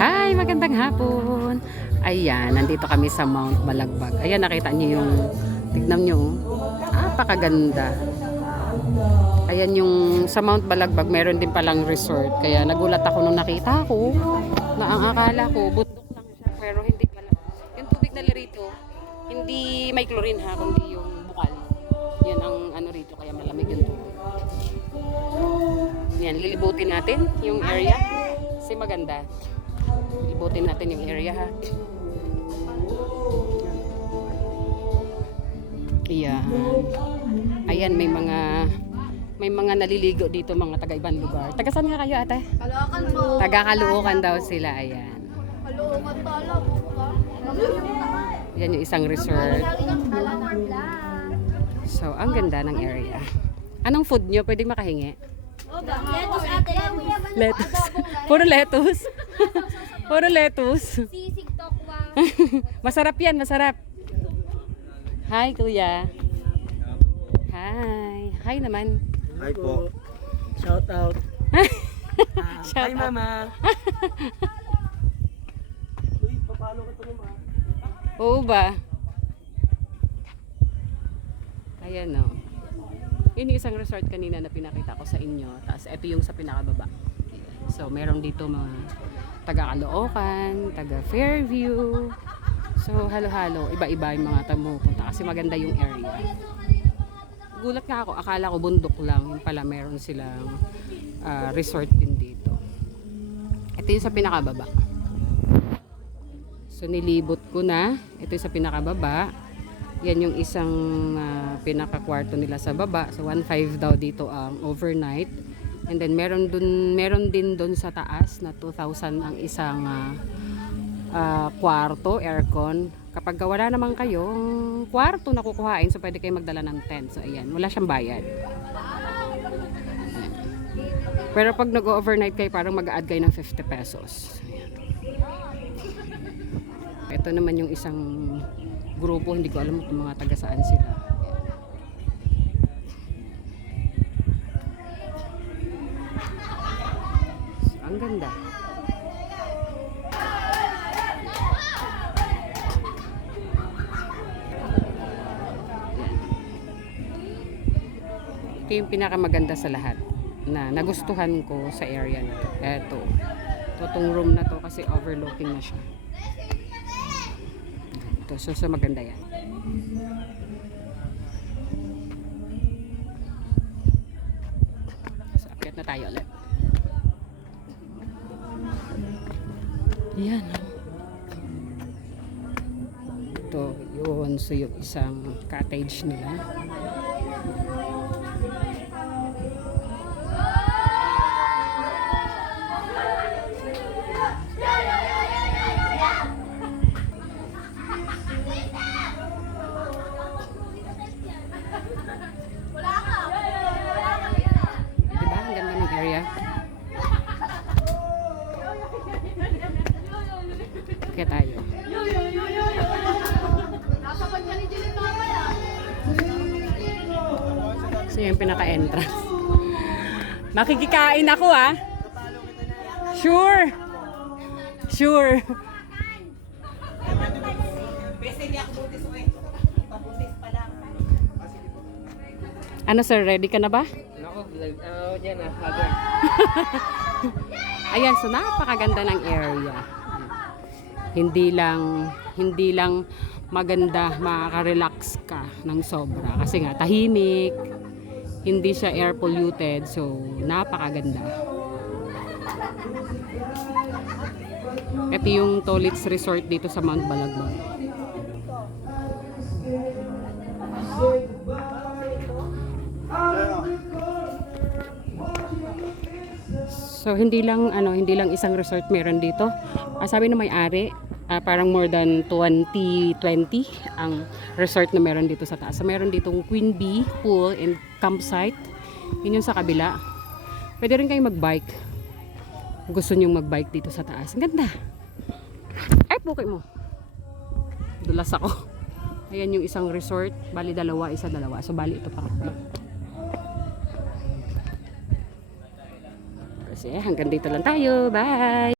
Hi, magandang hapon. Ayan, nandito kami sa Mount Balagbag. Ayan, nakita niyo yung, tignan niyo, napakaganda. Ayan yung sa Mount Balagbag, meron din palang resort. Kaya nagulat ako nung nakita ko na ang akala ko, bundok lang siya. Pero hindi pala. Yung tubig na rito, hindi may chlorine ha, kundi yung bukal. Yan ang ano rito, kaya malamig yung tubig. Yan, lilibutin natin yung area. Kasi maganda. Lilibutin natin yung area ha. Ayan. Ayan, may mga naliligo dito, mga taga-ibang lugar. Taga saan nga kayo, ate? Caloocan po. Taga Caloocan daw sila, ayan. Caloocan tala po ka. Yan yung isang resort. So, ang ganda ng area. Anong food nyo? Pwede makahingi? Lettuce ate. Lettuce. Puro lettuce. Puro lettuce. Sisig tokwa. Masarap yan, masarap. Hi, kuya. Hi. Hi naman. Hi po. Shout out. Shout Hi out. mama. Uy, papalo ka to mama. Oo ba? Ayan o. Yun yung isang resort kanina na pinakita ko sa inyo. Tapos ito yung sa pinakababa. So meron dito mga taga Caloocan, taga Fairview. So halo-halo, iba-iba yung mga tumupunta kasi maganda yung area. Gulat nga ako, akala ko bundok lang. Yung pala meron silang resort din dito. Ito yung sa pinakababa. So nilibot ko na. Ito yung sa pinakababa. Yan yung isang pinaka-kwarto nila sa baba. So 1.5 daw dito ang overnight. And then meron din doon sa taas na 2,000 ang isang kwarto, aircon. Kapag wala naman kayong kwarto na kukuhain, so pwede kayo magdala ng tent. So ayan, wala siyang bayad. Pero pag nag-overnight kayo, parang mag-a-add kayo ng 50 pesos. Ayan. Ito naman yung isang grupo, hindi ko alam kung mga taga saan sila. So, ang ganda. Ito yung pinakamaganda sa lahat na nagustuhan ko sa area na to. Eto. Itong room na to kasi overlooking na siya. Ito. So maganda yan. So akyat na tayo ulit. Yan. Ito yun. So yung isang cottage nila. Diba? Ang ganda ng area. Kaya tayo. So yung pinaka-entrance. Makikikain ako ah. Sure. Sure. Ano sir, ready ka na ba? Nako, dyan na. Hagard. Ayan, so napakaganda ng area. Hindi lang maganda, makaka-relax ka ng sobra. Kasi nga, tahimik, hindi siya air polluted, so napakaganda. Ito yung Tolits Resort dito sa Mount Balagbag. So hindi lang isang resort meron dito. Sabi ng may-ari, parang more than 20 ang resort na meron dito sa taas. So meron ditong Queen Bee pool and campsite. Yun yung sa kabila. Pwede rin kayong mag-bike. Gusto niyo mag-bike dito sa taas. Ang ganda. Ay, puki mo. Dulas ako. Ayan yung isang resort. Bali dalawa. So bali ito pa. Kasi hanggang dito lang tayo. Bye!